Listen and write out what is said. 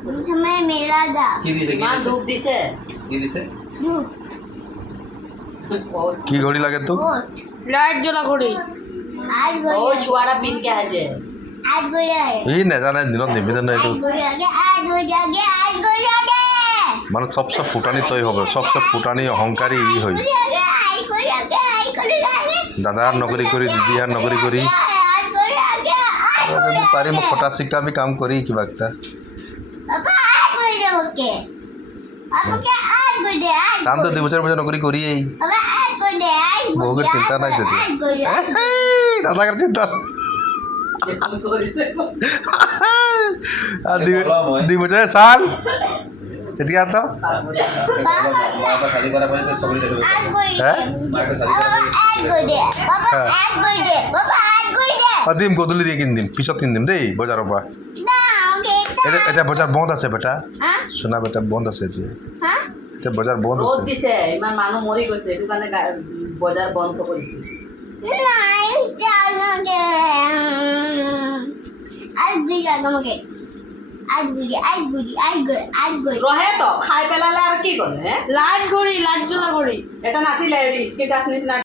समय मेला दा কি দিছে মা ধূপ দিছে কি দিছে কি ঘড়ি লাগে তো वोट লাইট জ্বলা ঘড়ি आज ও गोया ছুয়াটা পিনকে আছে आज गोया এই নাজানে দিনত নিবেদন आज এইটো गोया के आज गोया के आज गोया के মানে সবসে ফুটানি তৈ হবে সবসে ফুটানি অহংকারী ই হয় आज गोया के দাদার নকরি করি দিদিহার নকরি করি आज गोया के যদি পারি মই ফটা শিকা আমি কাম করি কিবা একটা पापा आज गोया ओके आपको क्या आज गोया आज শান্ত 2 বছর নকরি করি এই पापा आज गोया आज বউকের চিন্তা নাই তো आज गोया দাদার চিন্তা করিছে আর 2 বছর সাল এদিকে আর তো पापा মাটা শাড়ি করা পরে সবই দেখবে आज गोया হ্যাঁ মাটা শাড়ি করা आज गोया पापा आज गोया पापा आज गोया দিম গধূলি দিয়ে কিন দিম পিছত কিন দিম দেই বজাৰৰ পৰা ना ओके এতিয়া বজাৰ বন্ধ আছে বেটা हाँ সোনা বেটা বন্ধ আছে এতিয়া हाँ এতিয়া বজাৰ বন্ধ রোদ আছে দিছে ইমান মানুহ মৰি গৈছে এইটো কাৰণে বজাৰ বন্ধ কৰি দিছে नहीं चलोगे आज गोया कमोगे आज गोया ৰহে তো খাই পেলালে আৰু কি কৰে লাইট ঘড়ি লাইট জ্বলা ঘড়ি এটা নাছিলে স্কেটাছ নিচিনা